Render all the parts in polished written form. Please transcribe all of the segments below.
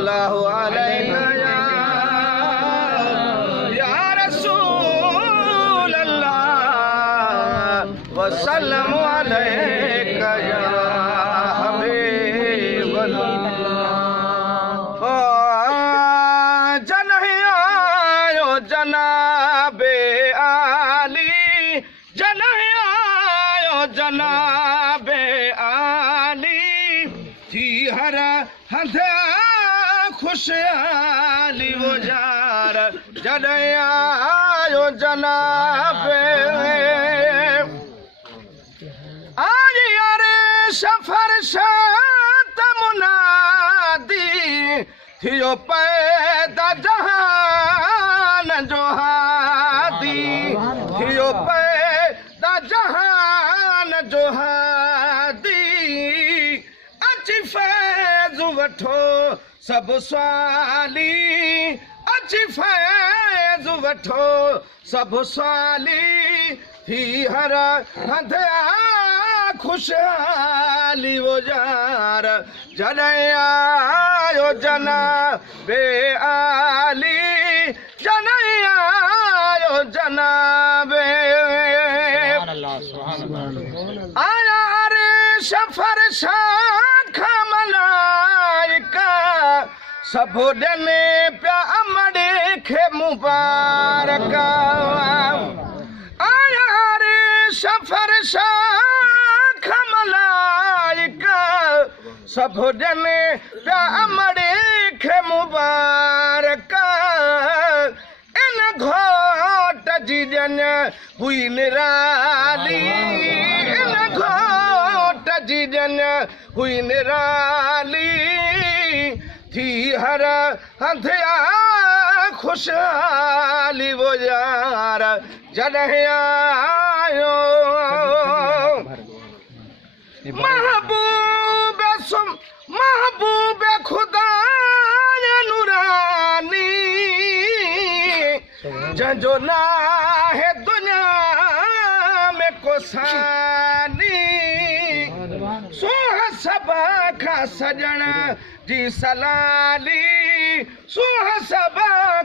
अल्लाहु अलैका या रसूल अल्लाह वसल्लम अलैका या हबीब अल्लाह। जनहियो जनाबे आली, जनहियो जनाबे आली थी हर हंधा खुशहाली वो जार जॾहिं जनाबे आज यारे सफर शात मुनादी थियो पैदा जहान जो हादी, थियो पैदा जहान जो हादी अची फैज़ वठो सब स्वाली, अची फैज़ वठो सब स्वाली थी हर हंधा खुशहाली वो जार जॾहिं आयो जनाबे आली, जॾहिं आयो जनाबे आया रे सफर शाख मलाइका सब ॾियनि पिया अमड़े खे मुबारक। आया रे सफर शाख मलाइका सब ॾियनि पिया अमड़े खे मुबारक। इन घोट जी ॼञ हुई निराली, इन घोट जी ॼञ हुई निराली थी हर हंधा खुशहाली वो यार जॾहिं आयो महबूब महबूब खुदा नूरानी जंहिंजो नाहे दुनिया में को सानी सोह सब खां सजण जी सलाली, सोह सब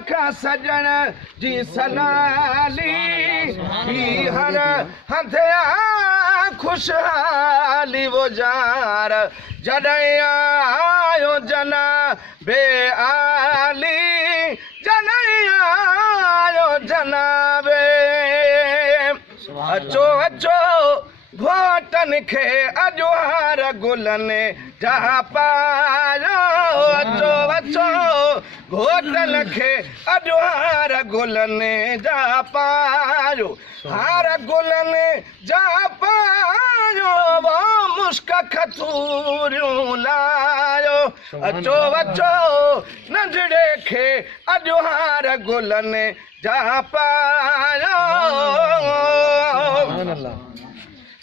खां सजण जी सलाली ही हर हंधा खुशहाली वो जार जॾहिं आयो जनाबे आली, जॾहिं आयो जनाबे अचो अचो घोटनि खे अजवार गुलनि जा पायो, अचो अचो घोटनि खे अजवार गुलनि जा पायो, हार गुलनि जा पायो वो मुश्क खतूरियूं लायो। अचो अचो नंढड़े खे अजवार गुलनि जा पायो।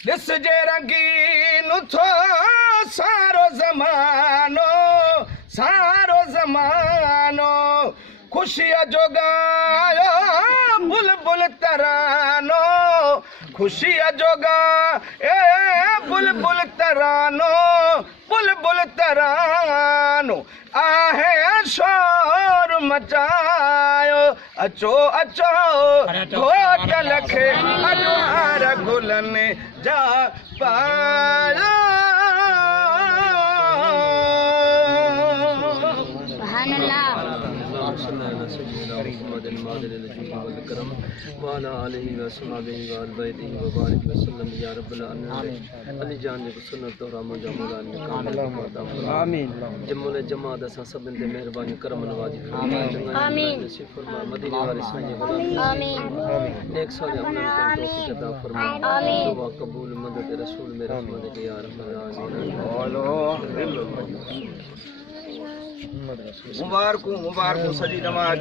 ॾिसजे रंगीन थो सारो ज़मानो, सारो ज़मानो ख़ुशीअ जो ॻायो बुलबुल तरानो, ख़ुशीअ जो ॻाए बुलबुल तरानो, बुलबुल तरानो आहे शोर मचायो। अचो अचो घोटल खे अजवार गुलनि जा पायो। जमात असां सभिनि ते महिरबानी करम नवाज़ी आमीन। मदीने वाले साईं आमीन। नेक साले अमन के तौफीक अता फरमा आमीन। दुआ कबूल मदद रसूल में रहमत के या रब्बल आलमीन। मुबारक मुबारक सजी नमाज